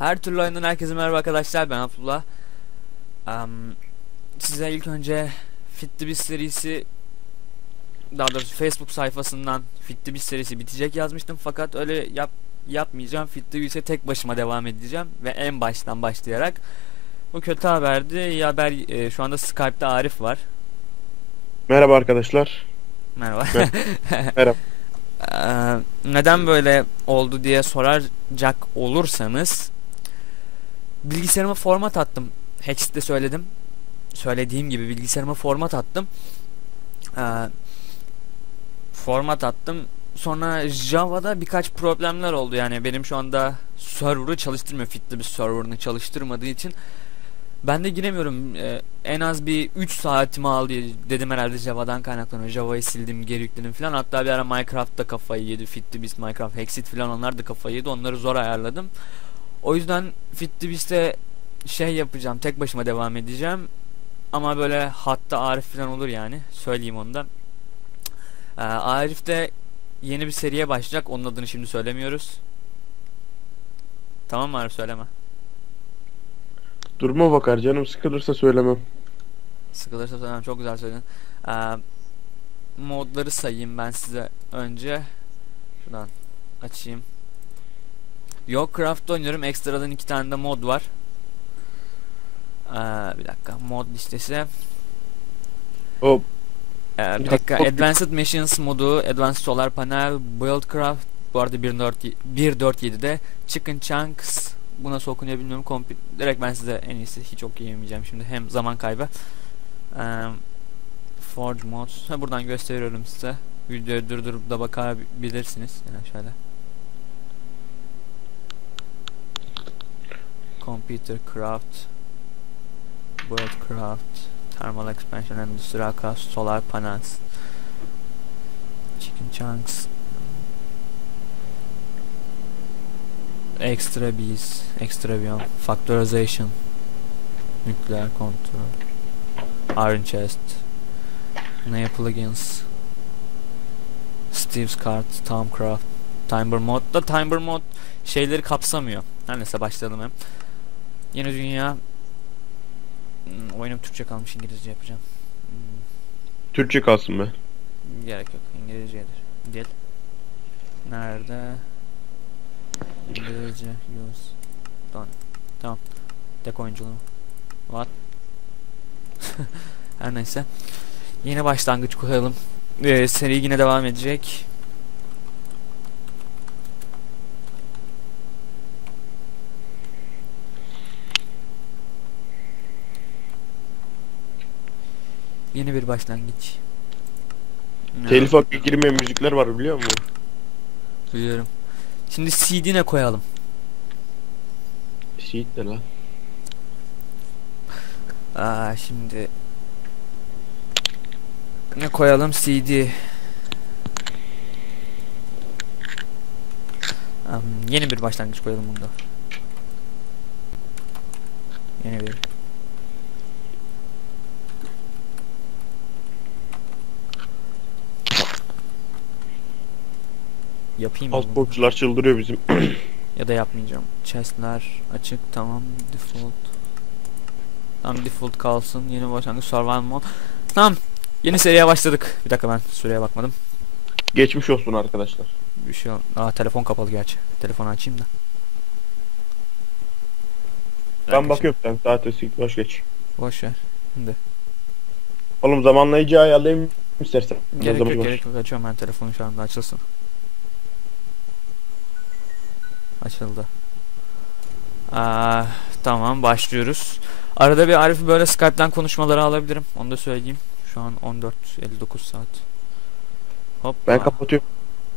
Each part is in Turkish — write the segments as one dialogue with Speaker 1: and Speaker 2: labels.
Speaker 1: Her türlü oyundan herkese merhaba arkadaşlar ben Abdullah. Em, size ilk önce Fit the Beast serisi daha doğrusu Facebook sayfasından Fit the Beast serisi bitecek yazmıştım fakat öyle yap yapmayacağım. Fit the Beast'e tek başıma devam edeceğim ve en baştan başlayarak. Bu kötü haberdi. İyi haber e, şu anda Skype'da Arif var.
Speaker 2: Merhaba arkadaşlar.
Speaker 1: Merhaba.
Speaker 2: Merhaba.
Speaker 1: Neden böyle oldu diye soracak olursanız bilgisayarıma format attım. Hex'te söyledim. Söylediğim gibi bilgisayarıma format attım. Eee, format attım. Sonra Java'da birkaç problemler oldu yani benim şu anda server'ı çalıştırmıyor. Fitli bir server'ını çalıştırmadığı için ben de giremiyorum. Ee, en az bir 3 saatimi aldı dedim herhalde Java'dan kaynaklanıyor. Java'yı sildim, geri yükledim falan. Hatta bir ara Minecraft'ta kafayı yedi. Fit the Beast, Minecraft, Hexit falan onlar da kafayı yedi. Onları zor ayarladım. O yüzden Fit the Beast'e şey yapacağım. Tek başıma devam edeceğim. Ama böyle hatta Arif falan olur yani. Söyleyeyim onu da. Ee, Arif de yeni bir seriye başlayacak. Onun adını şimdi söylemiyoruz. Tamam mı Arif söyleme.
Speaker 2: Duruma bakar canım sıkılırsa söylemem.
Speaker 1: Sıkılırsa söylemem çok güzel söyledin. Ee, modları sayayım ben size önce. Şuradan açayım. Yok Craft oynuyorum. Ekstradan iki tane de mod var. Ee, bir dakika mod listesi.
Speaker 2: Hop.
Speaker 1: Ee, bir dakika. Advanced Machines modu, Advanced Solar Panel, Buildcraft bu arada 1.4 1.4.7'de Chicken Chunks bu nasıl okunuyor bilmiyorum. Kompi direkt ben size en iyisi hiç okuyameyeceğim şimdi hem zaman kaybı. Ee, Forge Mods. Ha, buradan gösteriyorum size. Videoyu durdurup da bakabilirsiniz. Yani şöyle. Computer Craft Buildcraft Thermal Expansion Industrial Craft Solar Panels Chicken Chunks Extra Bees Extra Biome Factorization Nuclear Control Iron Chest Naya Plugins Steve's Cart Tomcraft Timber Mod da Timber Mod şeyleri kapsamıyor. Her neyse başlayalım hem. Yeni dünya Hmm, oyunum Türkçe kalmış İngilizce yapacağım. Hmm,
Speaker 2: Türkçe kalsın be.
Speaker 1: gerek yok İngilizcedir. Dil. Nerede? İngilizce use. Done. Tamam. Tek oyunculuğu. What? Her neyse. Yeni başlangıç koyalım. Ee, seri yine devam edecek. Yeni bir başlangıç. Ne?
Speaker 2: Telif hakkı girmeyen müzikler var biliyor musun?
Speaker 1: Biliyorum. Şimdi CD ne koyalım?
Speaker 2: Seed de lan.
Speaker 1: Aa şimdi ne koyalım CD. Am, yeni bir başlangıç koyalım bunda. Yeni bir. Yapayım bunu?
Speaker 2: Altbox'lar çıldırıyor bizim.
Speaker 1: Ya da yapmayacağım. Chest'ler açık tamam default. Tamam default kalsın. Yeni başlangıç survival mode. Tamam. Yeni seriye başladık. Bir dakika ben süreye bakmadım.
Speaker 2: Geçmiş olsun arkadaşlar.
Speaker 1: Bir şey ol- Aa telefon kapalı gerçi. Telefonu açayım da.
Speaker 2: Ben bakıyorum sen saate sik boş geç.
Speaker 1: Boş ver. Şimdi.
Speaker 2: Oğlum zamanlayıcı ayarlayayım istersen.
Speaker 1: Gerek yok gerek yok. Açıyorum ben telefonu şu anda açılsın. Açıldı. Aa, tamam başlıyoruz. Arada bir Arif'i böyle Skype'den konuşmaları alabilirim. Onu da söyleyeyim. Şu an 14.59 saat. Hop.
Speaker 2: Ben kapatıyorum.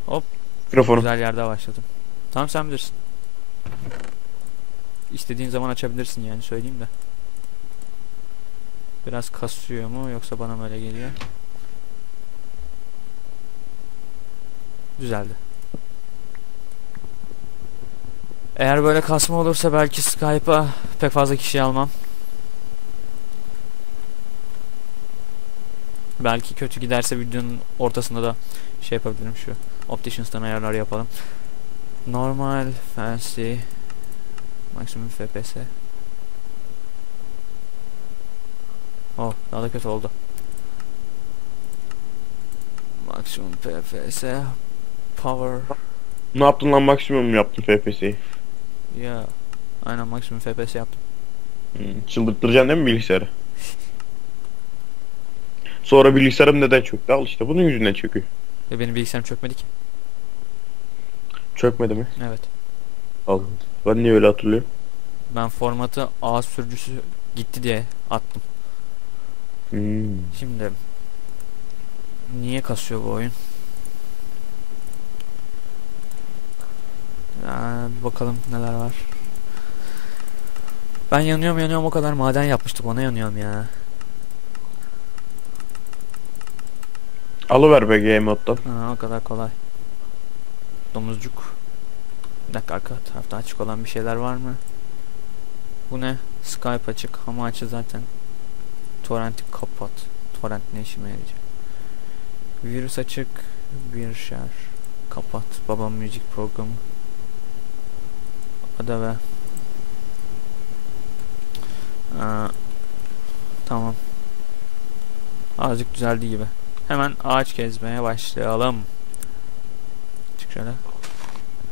Speaker 1: Hop.
Speaker 2: Mikrofonu.
Speaker 1: Güzel yerde başladım. Tamam sen bilirsin. İstediğin zaman açabilirsin yani söyleyeyim de. Biraz kasıyor mu yoksa bana mı öyle geliyor? Düzeldi. Eğer böyle kasma olursa belki Skype'a pek fazla kişi almam. Belki kötü giderse videonun ortasında da şey yapabilirim şu. Opticians'tan ayarlar yapalım. Normal, fancy, Maksimum FPS. Oh daha da kötü oldu. Maksimum FPS. Power.
Speaker 2: Ne yaptın lan maksimum mu yaptın FPS'yi?
Speaker 1: Ya. Aynen maksimum FPS yaptım.
Speaker 2: Hmm, çıldırtıracaksın değil mi bilgisayarı? Sonra bilgisayarım neden çöktü? Al işte bunun yüzünden çöküyor.
Speaker 1: Ve benim bilgisayarım çökmedi ki.
Speaker 2: Çökmedi mi?
Speaker 1: Evet.
Speaker 2: Al. Ben niye öyle hatırlıyorum?
Speaker 1: Ben formatı A sürücüsü gitti diye attım.
Speaker 2: Hmm.
Speaker 1: Şimdi niye kasıyor bu oyun? Bir bakalım neler var. Ben yanıyorum yanıyorum o kadar maden yapmıştık ona yanıyorum ya.
Speaker 2: Alıver be game moddan.
Speaker 1: Ha, o kadar kolay. Domuzcuk. Bir dakika arka tarafta açık olan bir şeyler var mı? Bu ne? Skype açık ama açı zaten. Torrent'i kapat. Torrent ne işime yarayacak? Virüs açık. Bir şer. Kapat. Babam müzik programı. Hadi be. Aa, tamam. Azıcık düzeldi gibi. Hemen ağaç gezmeye başlayalım. Çık şöyle.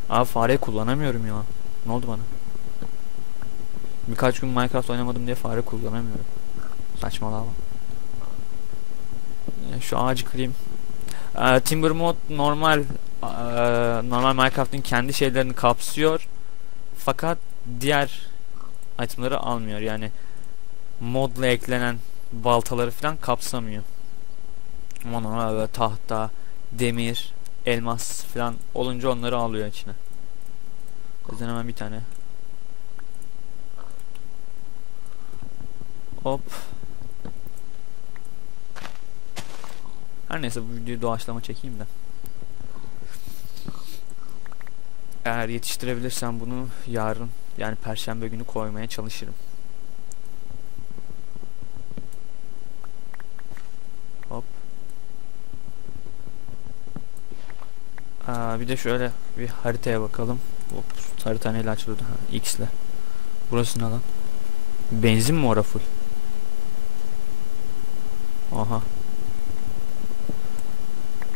Speaker 1: Abi fare kullanamıyorum ya. Ne oldu bana? Birkaç gün Minecraft oynamadım diye fare kullanamıyorum. Saçmalama. Ee, Şu ağacı kırayım. Ee, Timber mod normal ee, normal Minecraft'ın kendi şeylerini kapsıyor. Fakat diğer itemları almıyor. Yani modla eklenen baltaları falan kapsamıyor. Normal böyle tahta, demir, elmas falan olunca onları alıyor içine. O yüzden hemen bir tane. Hop. Her neyse bu videoyu doğaçlama çekeyim de. Eğer yetiştirebilirsem bunu yarın yani perşembe günü koymaya çalışırım. Hop. Aa, bir de şöyle bir haritaya bakalım. Hop, harita neyle açılıyordu? Ha, X ile. Burası ne lan? Benzin mi ora full? Aha.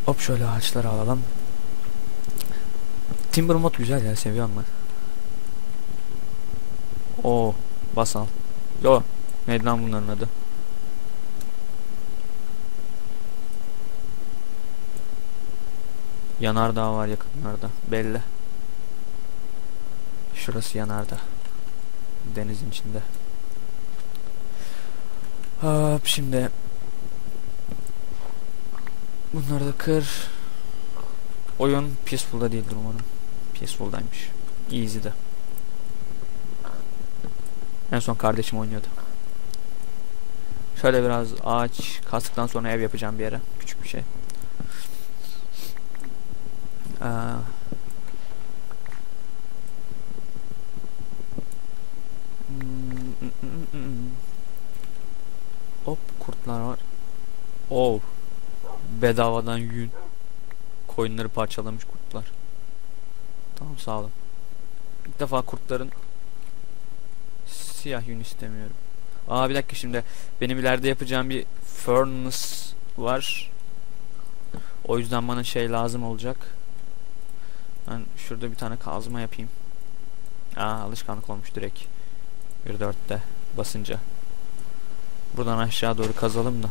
Speaker 1: Hop şöyle ağaçları alalım. Timber mod güzel ya seviyorum ben. Oo, basal. Yo, neydi lan bunların adı? Yanardağ var yakınlarda. Belli. Şurası yanardağ. Denizin içinde. Hop şimdi. Bunları da kır. Oyun Peaceful'da değildir umarım. Peaceful'daymış. Easy'de. En son kardeşim oynuyordu. Şöyle biraz ağaç kastıktan sonra ev yapacağım bir yere. Küçük bir şey. Aa. Hop kurtlar var. Oh. Bedavadan yün. Koyunları parçalamış kurtlar. Tamam sağ olun. İlk defa kurtların siyah yün istemiyorum. Aa bir dakika şimdi benim ileride yapacağım bir furnace var. O yüzden bana şey lazım olacak. Ben şurada bir tane kazma yapayım. Aa alışkanlık olmuş direkt. Bir dörtte basınca. Buradan aşağı doğru kazalım da.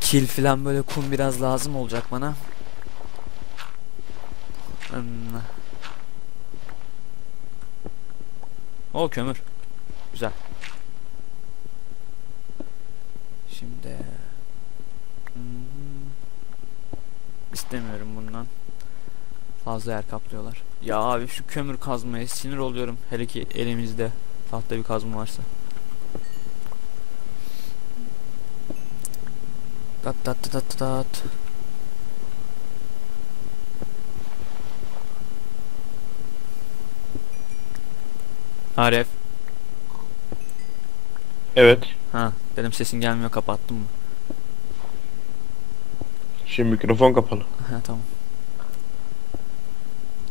Speaker 1: Kil filan böyle kum biraz lazım olacak bana. Hmm. O kömür. Güzel. Şimdi hmm. istemiyorum bundan. Fazla yer kaplıyorlar. Ya abi şu kömür kazmaya sinir oluyorum. Hele ki elimizde tahta bir kazma varsa. Tat tat tat tat Arif.
Speaker 2: Evet.
Speaker 1: Ha, benim sesin gelmiyor kapattım mı?
Speaker 2: Şimdi mikrofon kapalı.
Speaker 1: Ha tamam.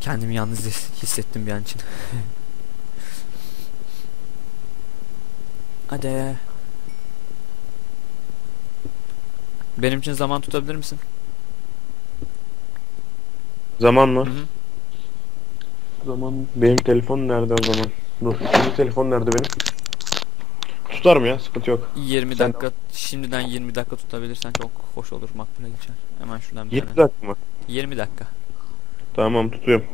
Speaker 1: Kendimi yalnız hissettim bir an için. Hadi. Benim için zaman tutabilir misin?
Speaker 2: Zaman mı?
Speaker 1: Hı -hı.
Speaker 2: Zaman benim telefon nerede o zaman? Dur. Benim telefon nerede benim? Tutarım ya sıkıntı yok.
Speaker 1: 20
Speaker 2: Sen-
Speaker 1: dakika şimdiden 20 dakika tutabilirsen çok hoş olur makbule geçer. Hemen şuradan bir
Speaker 2: 7
Speaker 1: tane.
Speaker 2: dakika mı?
Speaker 1: 20 dakika.
Speaker 2: Tamam tutuyorum.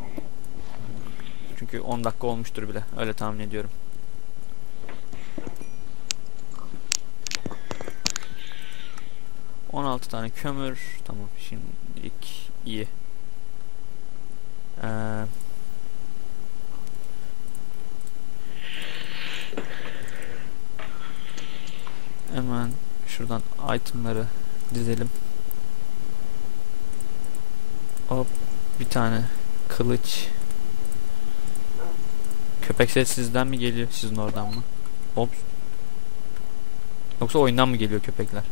Speaker 1: Çünkü 10 dakika olmuştur bile. Öyle tahmin ediyorum. ...16 tane kömür... ...tamam şimdilik iyi. Ee, hemen şuradan itemları dizelim. Hop bir tane kılıç. Köpek ses sizden mi geliyor sizin oradan mı? Ops. Yoksa oyundan mı geliyor köpekler?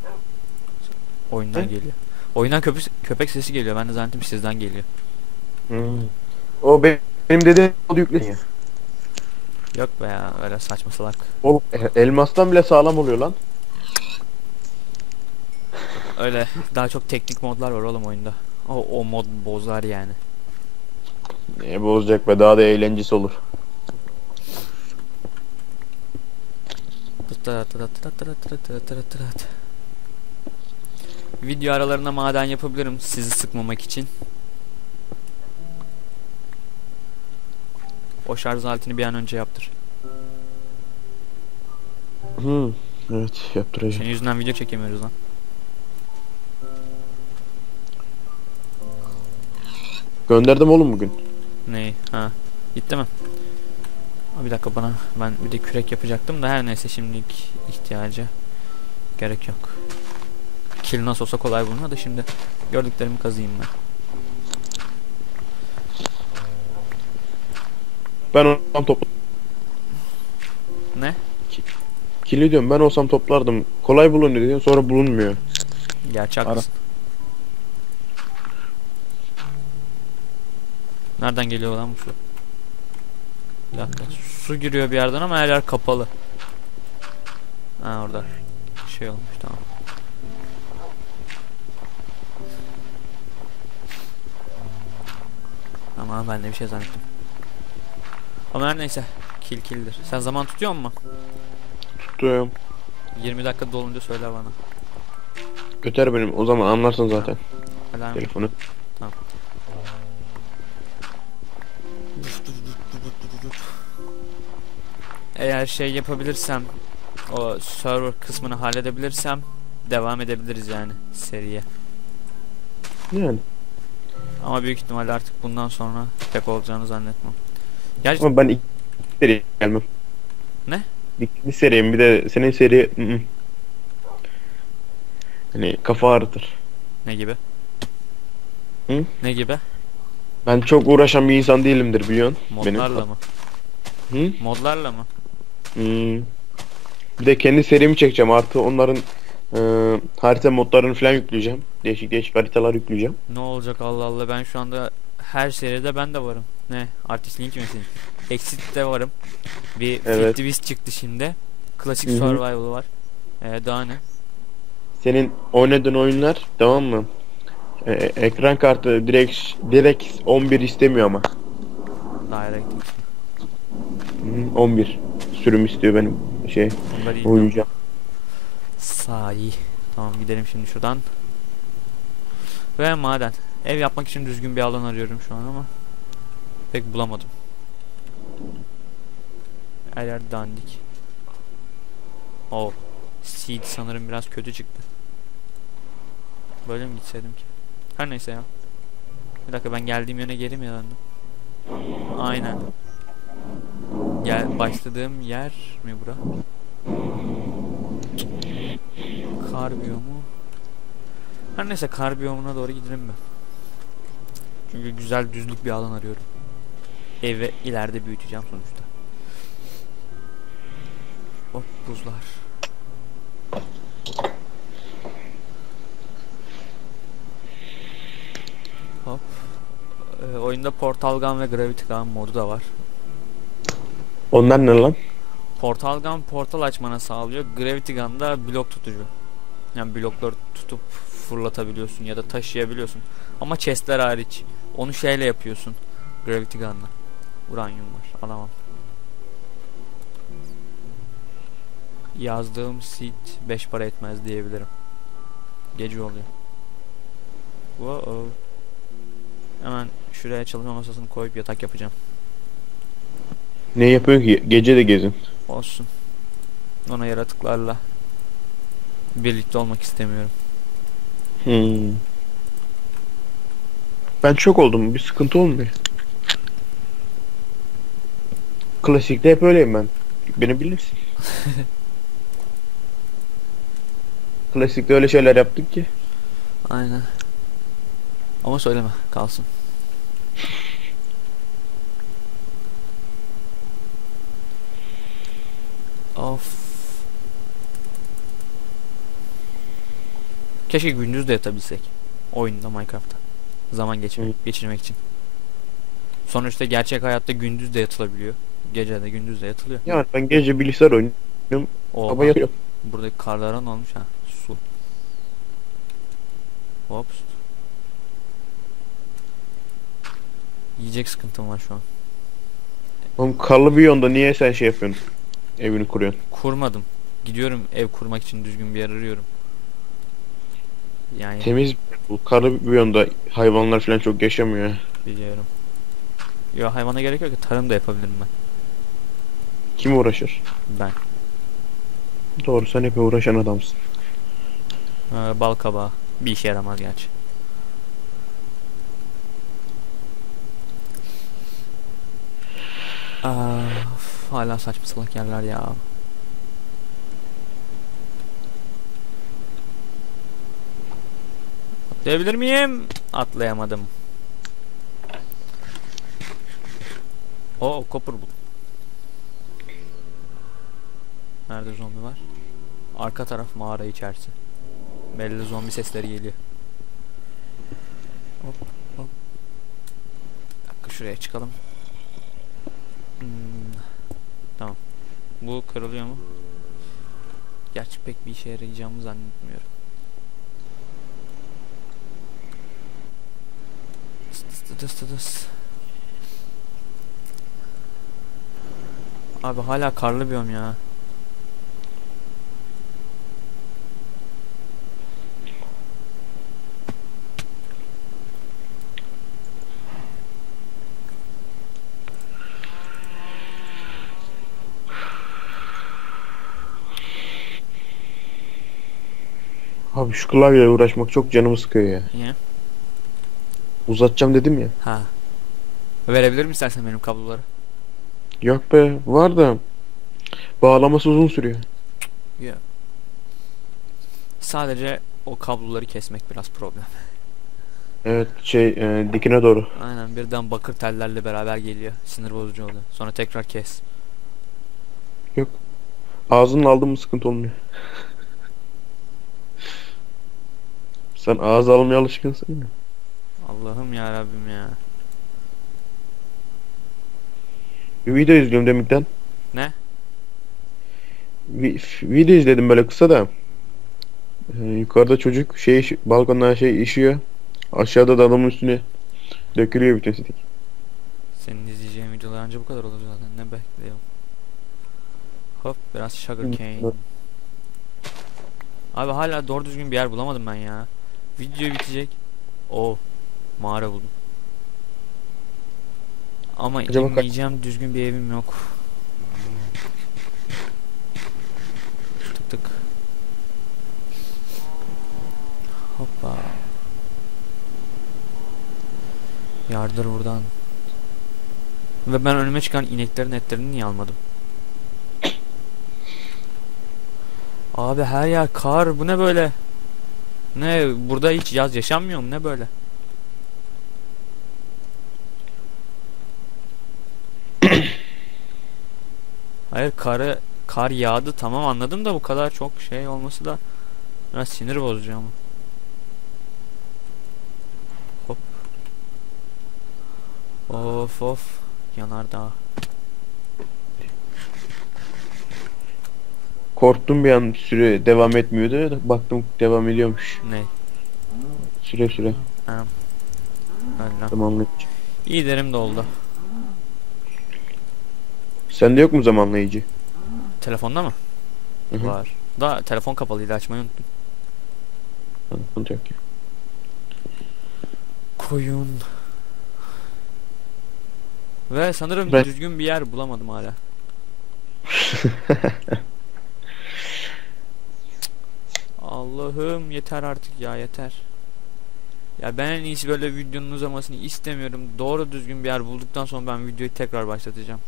Speaker 1: Oyundan
Speaker 2: Ne?
Speaker 1: geliyor. Oyundan köpek köpek sesi geliyor. Ben de zannettim sizden geliyor.
Speaker 2: Hmm. O be- benim dediğim modu yükleyin ya.
Speaker 1: Yok be ya öyle saçma salak.
Speaker 2: Oğlum elmastan bile sağlam oluyor lan.
Speaker 1: Öyle daha çok teknik modlar var oğlum oyunda. O, o mod bozar yani.
Speaker 2: Ne bozacak be daha da eğlencesi olur.
Speaker 1: Video aralarında maden yapabilirim sizi sıkmamak için. O şarj aletini bir an önce yaptır.
Speaker 2: Hı. Evet yaptıracağım.
Speaker 1: Senin yüzünden video çekemiyoruz lan.
Speaker 2: Gönderdim oğlum bugün.
Speaker 1: Neyi? Ha. Gitti mi? Aa, bir dakika bana. Ben bir de kürek yapacaktım da her neyse şimdilik ihtiyacı gerek yok. Kill nasıl olsa kolay da şimdi gördüklerimi kazıyım ben.
Speaker 2: Ben olsam topla...
Speaker 1: Ne?
Speaker 2: Kili diyorum ben olsam toplardım. Kolay bulunuyor diyorsun sonra bulunmuyor.
Speaker 1: Gerçi haklısın. Nereden geliyor lan bu su? Bir dakika. Su giriyor bir yerden ama her yer kapalı. Ha orada. Şey olmuş tamam. Ama ben de bir şey zannettim. Ama her neyse. Kill killdir. Sen zaman tutuyor musun?
Speaker 2: Tutuyorum.
Speaker 1: 20 dakika dolunca söyle bana.
Speaker 2: Öter benim o zaman anlarsın zaten
Speaker 1: Alarm.
Speaker 2: telefonu.
Speaker 1: Eğer şey yapabilirsem o server kısmını halledebilirsem devam edebiliriz yani seriye.
Speaker 2: Yani.
Speaker 1: Ama büyük ihtimalle artık bundan sonra pek olacağını zannetmem. Gerçi
Speaker 2: Ama ben ilk seriye gelmem.
Speaker 1: Ne?
Speaker 2: İkinci seriyim bir de senin seri. Hani kafa ağrıtır.
Speaker 1: ne gibi?
Speaker 2: Hı?
Speaker 1: Ne gibi?
Speaker 2: Ben çok uğraşan bir insan değilimdir biliyorsun.
Speaker 1: Modlarla mı?
Speaker 2: Hı?
Speaker 1: Modlarla mı?
Speaker 2: Hmm. Bir de kendi serimi çekeceğim artı onların e, harita modlarını falan yükleyeceğim. Değişik değişik haritalar yükleyeceğim.
Speaker 1: Ne olacak Allah Allah ben şu anda her seride ben de varım. Ne? Artist Link misin? Exit'te varım. Bir
Speaker 2: Evet.
Speaker 1: Fit çıktı şimdi. Klasik. Survival var. Ee, daha ne?
Speaker 2: Senin oynadığın oyunlar tamam mı? E, ekran kartı direkt direkt 11 istemiyor ama.
Speaker 1: DirectX.
Speaker 2: Hı, 11 sürüm istiyor benim şey oynayacağım.
Speaker 1: Sahi. Tamam gidelim şimdi şuradan. Ve maden. Ev yapmak için düzgün bir alan arıyorum şu an ama pek bulamadım. Her yer dandik. Oh. Seed sanırım biraz kötü çıktı. Böyle mi gitseydim ki? Her neyse ya. Bir dakika ben geldiğim yöne geri mi döndüm? Aynen. Gel başladığım yer mi bura? Kar biyomu. Her neyse kar biyomuna doğru gidelim mi? Çünkü güzel düzlük bir alan arıyorum. Evi ileride büyüteceğim sonuçta. Hop buzlar. Hop. Ee, oyunda Portal Gun ve Gravity Gun modu da var.
Speaker 2: Onlar ne lan?
Speaker 1: Portal Gun portal açmana sağlıyor. Gravity Gun da blok tutucu. Yani blokları tutup fırlatabiliyorsun ya da taşıyabiliyorsun. Ama chestler hariç. Onu şeyle yapıyorsun. Gravity Gun'la. Uranyum var. Alamam. Yazdığım seed 5 para etmez diyebilirim. Gece oluyor. Wow. Hemen şuraya çalışma masasını koyup yatak yapacağım.
Speaker 2: Ne yapıyorsun ki? Gece de gezin.
Speaker 1: Olsun. Ona yaratıklarla birlikte olmak istemiyorum.
Speaker 2: Hmm. Ben çok oldum. Bir sıkıntı olmuyor. Klasikte hep öyleyim ben. Beni bilirsin. Klasikte öyle şeyler yaptık ki.
Speaker 1: Aynen. Ama söyleme kalsın. Of. Keşke gündüz de yatabilsek. Oyunda Minecraft'ta. Zaman geçirmek,
Speaker 2: Hı.
Speaker 1: geçirmek için. Sonuçta gerçek hayatta gündüz de yatılabiliyor. Gece de gündüz de yatılıyor.
Speaker 2: Yani ben gece bilgisayar oynuyorum.
Speaker 1: Oha,
Speaker 2: Sabah yatıyorum.
Speaker 1: buradaki karlara ne olmuş ha? Su. Hops. Yiyecek sıkıntım var şu an.
Speaker 2: Oğlum karlı bir yolda niye sen şey yapıyorsun? Evini kuruyorsun.
Speaker 1: Kurmadım. Gidiyorum ev kurmak için düzgün bir yer arıyorum. Yani
Speaker 2: Temiz bu yolda hayvanlar falan çok yaşamıyor.
Speaker 1: biliyorum. Yo hayvana gerek yok ki tarım da yapabilirim ben.
Speaker 2: Kim uğraşır?
Speaker 1: Ben.
Speaker 2: Doğru sen hep uğraşan adamsın.
Speaker 1: Ee, bal kabağı. Bir işe yaramaz gerçi. Aa, hala saçma salak yerler ya. Atlayabilir miyim? Atlayamadım. O copper bu. Nerede zombi var? Arka taraf mağara içerisi. Belli zombi sesleri geliyor. Hop hop. Bir dakika şuraya çıkalım. Hmm, Tamam. Bu kırılıyor mu? Gerçi pek bir işe yarayacağımı zannetmiyorum. Tıs tıs tıs. Abi hala karlı biyom ya.
Speaker 2: Abi şu klavyeyle uğraşmak çok canımı sıkıyor ya.
Speaker 1: Niye?
Speaker 2: Uzatacağım dedim ya.
Speaker 1: Ha. Verebilir misin istersen benim kabloları?
Speaker 2: Yok be var da bağlaması uzun sürüyor.
Speaker 1: Yok. Sadece o kabloları kesmek biraz problem.
Speaker 2: Evet şey e, dikine doğru.
Speaker 1: Aynen birden bakır tellerle beraber geliyor. Sinir bozucu oluyor. Sonra tekrar kes.
Speaker 2: Ağzının aldın mı sıkıntı olmuyor. Sen ağız almaya alışkınsın ya.
Speaker 1: Allah'ım ya Rabbim ya.
Speaker 2: Bir video izliyorum demikten.
Speaker 1: Ne?
Speaker 2: Vi- video izledim böyle kısa da. Ee, yukarıda çocuk şey balkondan şey işiyor. Aşağıda da adamın üstüne dökülüyor bütün stik.
Speaker 1: Senin izleyeceğin videolar anca bu kadar olur zaten. Ne bekliyorum. Hop biraz sugar cane. Abi hala doğru düzgün bir yer bulamadım ben ya. Video bitecek. O mağara buldum. Ama
Speaker 2: Acaba
Speaker 1: inmeyeceğim düzgün bir evim yok. Tık tık. Hoppa. Yardır buradan. Ve ben önüme çıkan ineklerin etlerini niye almadım? Abi her yer kar. Bu ne böyle? Ne burada hiç yaz yaşanmıyor mu? Ne böyle? Hayır karı kar yağdı tamam anladım da bu kadar çok şey olması da biraz sinir bozucu ama. Hop. Of of yanardağ.
Speaker 2: Korktum bir an süre devam etmiyordu. Baktım devam ediyormuş.
Speaker 1: Ne?
Speaker 2: Süre süre.
Speaker 1: Ha. Öyle.
Speaker 2: Zamanlayıcı.
Speaker 1: İyi derim de oldu.
Speaker 2: Sende yok mu zamanlayıcı?
Speaker 1: Telefonda mı?
Speaker 2: Hı hı.
Speaker 1: Var. Da telefon kapalıydı açmayı unuttum.
Speaker 2: Sıkıntı yok ya.
Speaker 1: Koyun. Ve sanırım
Speaker 2: Ben-
Speaker 1: düzgün bir yer bulamadım hala. Allah'ım yeter artık ya yeter. Ya ben en iyisi böyle videonun uzamasını istemiyorum. Doğru düzgün bir yer bulduktan sonra ben videoyu tekrar başlatacağım.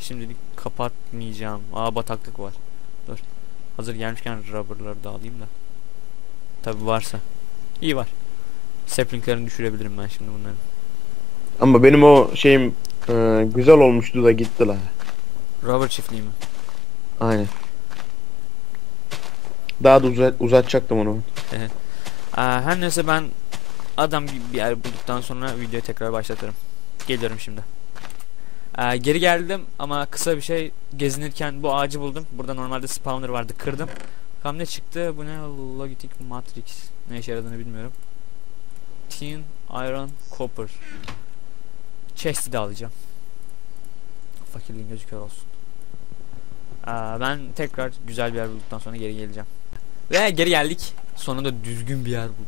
Speaker 1: Şimdilik kapatmayacağım. Aa bataklık var. Dur. Hazır gelmişken rubberları da alayım da. Tabi varsa. İyi var. Saplinglerini düşürebilirim ben şimdi bunların.
Speaker 2: Ama benim o şeyim e, güzel olmuştu da gitti la.
Speaker 1: Rubber çiftliği mi?
Speaker 2: Aynen. Daha da uzat, uzatacaktım onu.
Speaker 1: Aa, her neyse ben adam gibi bir yer bulduktan sonra videoyu tekrar başlatırım. Geliyorum şimdi. Aa, geri geldim ama kısa bir şey gezinirken bu ağacı buldum. Burada normalde spawner vardı kırdım. Bakalım ne çıktı? Bu ne? Logitech Matrix. Ne işe yaradığını bilmiyorum. Tin, Iron, Copper. Chest'i de alacağım. Fakirliğin gözü kör olsun. Aa, ben tekrar güzel bir yer bulduktan sonra geri geleceğim. Ve geri geldik. Sonunda düzgün bir yer buldum.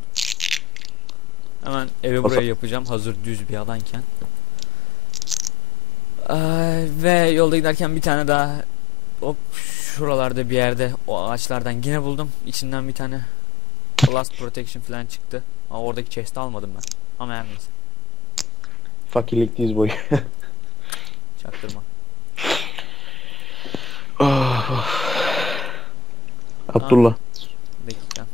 Speaker 1: Hemen eve buraya yapacağım hazır düz bir alanken. Ay, ve yolda giderken bir tane daha hop şuralarda bir yerde o ağaçlardan yine buldum. İçinden bir tane Blast Protection falan çıktı. Ama oradaki chest'i almadım ben. Ama her neyse.
Speaker 2: Fakirlik diz boyu.
Speaker 1: Çaktırma.
Speaker 2: Ah. Abdullah.
Speaker 1: Dakika.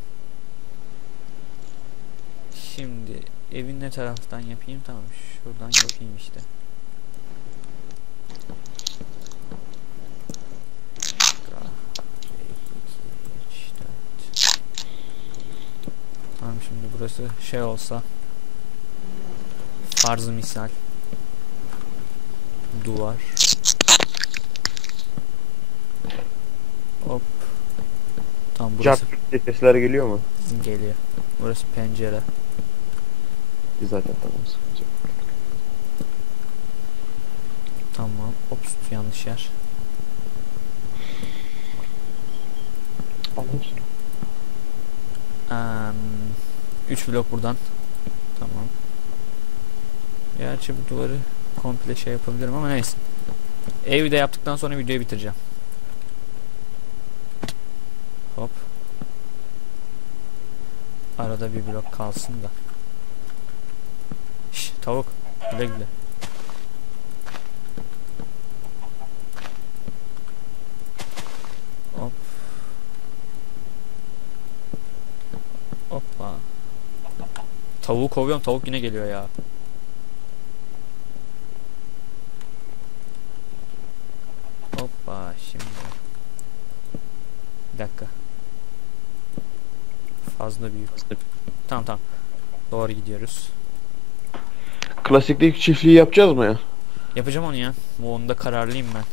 Speaker 1: Şimdi evin ne taraftan yapayım? Tamam şuradan yapayım işte. Tamam şimdi burası şey olsa farzı misal duvar hop tam burası
Speaker 2: diye sesler geliyor mu?
Speaker 1: geliyor burası pencere
Speaker 2: Zaten tamam. sıkıntı yok.
Speaker 1: Tamam. Ops yanlış yer.
Speaker 2: Anlıyorsun.
Speaker 1: Em, üç blok buradan. Tamam. Gerçi bu duvarı komple şey yapabilirim ama neyse. Evi de yaptıktan sonra videoyu bitireceğim. Hop. Arada bir blok kalsın da. Tavuk. Güle güle. Tavuğu kovuyorum tavuk yine geliyor ya. Hoppa şimdi. Bir dakika. Fazla büyük. Tamam tamam. Doğru gidiyoruz.
Speaker 2: Klasikteki çiftliği yapacağız mı ya?
Speaker 1: Yapacağım onu ya. Bu onda kararlıyım ben.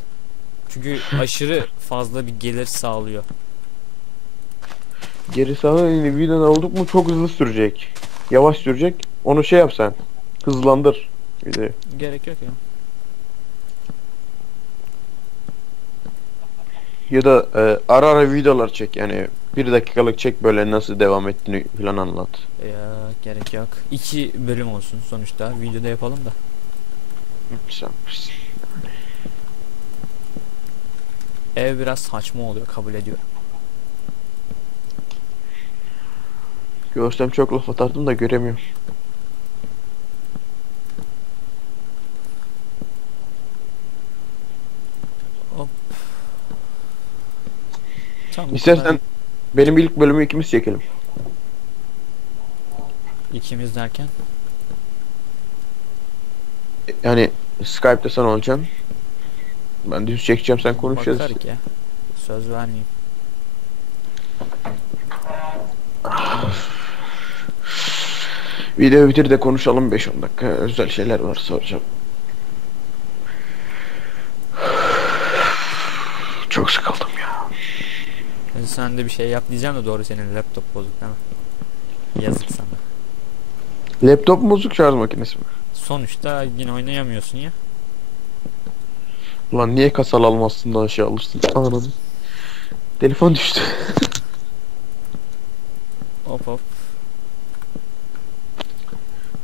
Speaker 1: Çünkü aşırı fazla bir gelir sağlıyor.
Speaker 2: Geri sağa videodan olduk mu çok hızlı sürecek. Yavaş sürecek. Onu şey yap sen. Hızlandır. videoyu.
Speaker 1: Gerek yok ya.
Speaker 2: Ya da e, ara ara videolar çek yani. Bir dakikalık çek böyle nasıl devam ettiğini falan anlat.
Speaker 1: Ya gerek yok. İki bölüm olsun sonuçta. Videoda yapalım da. Ev biraz saçma oluyor kabul ediyorum.
Speaker 2: Görsem çok laf atardım da göremiyorum.
Speaker 1: Tamam. bu
Speaker 2: İstersen
Speaker 1: kadar.
Speaker 2: Benim ilk bölümü ikimiz çekelim.
Speaker 1: ikimiz derken
Speaker 2: Yani Skype'da sen olacaksın. Ben düz çekeceğim sen konuşacağız.
Speaker 1: bakarız ya. Söz vermeyeyim.
Speaker 2: Video bitir de konuşalım 5-10 dakika. Özel şeyler var soracağım. Çok sıkıldım ya.
Speaker 1: Sen de bir şey yap diyeceğim de doğru senin laptop bozuk değil mi? Yazık sana.
Speaker 2: Laptop mu bozuk şarj makinesi mi?
Speaker 1: Sonuçta yine oynayamıyorsun ya.
Speaker 2: Ulan niye kasal almazsın da aşağı alırsın? Anladım. Telefon düştü.
Speaker 1: Hop hop.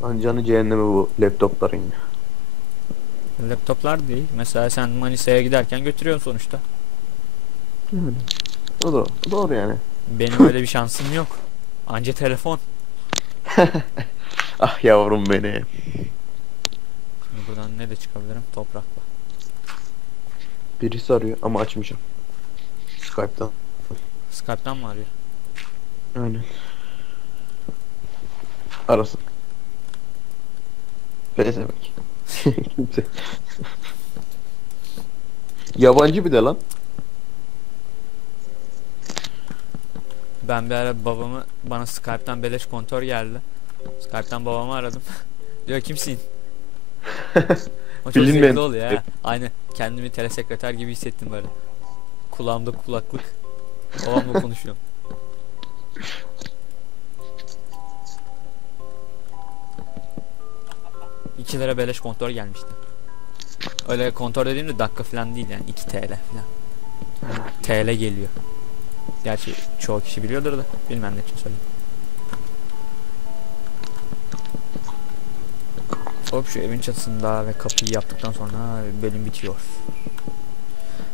Speaker 2: Lan canı cehenneme bu laptopların ya.
Speaker 1: Laptoplar değil. Mesela sen Manisa'ya giderken götürüyorsun sonuçta.
Speaker 2: Yani. Da doğru yani.
Speaker 1: Benim öyle bir şansım yok. Anca telefon.
Speaker 2: Ah yavrum benim.
Speaker 1: Şimdi buradan ne de çıkabilirim? Toprakla.
Speaker 2: Birisi arıyor ama açmayacağım. Skype'tan.
Speaker 1: Skype'tan mı arıyor?
Speaker 2: Aynen. Arasın. Pezevenk. Kimse. Yabancı bir de lan.
Speaker 1: Ben bir ara babamı bana Skype'tan beleş kontör geldi. Skype'tan babamı aradım. Diyor kimsin? o çok zevkli oluyor ya. Aynı kendimi telesekreter gibi hissettim böyle. Kulağımda kulaklık. Babamla konuşuyorum. İki lira beleş kontör gelmişti. Öyle kontör dediğimde dakika falan değil yani 2 TL falan. TL geliyor. Gerçi çoğu kişi biliyordur da bilmem ne için söyleyeyim. Hop şu evin çatısında ve kapıyı yaptıktan sonra bölüm bitiyor.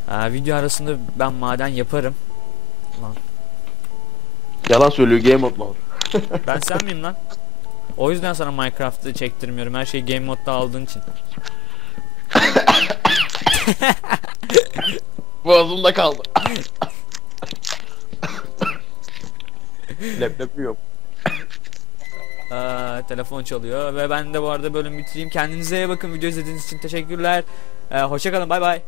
Speaker 1: Aa, video arasında ben maden yaparım.
Speaker 2: Yalan söylüyor game modla var.
Speaker 1: Ben sen miyim lan? O yüzden sana Minecraft'ı çektirmiyorum. Her şeyi game modda aldığın için.
Speaker 2: Boğazımda kaldı. Laptop yok.
Speaker 1: Aa, telefon çalıyor ve ben de bu arada bölüm bitireyim. Kendinize iyi bakın. Video izlediğiniz için teşekkürler. Ee, hoşçakalın. Bay bay.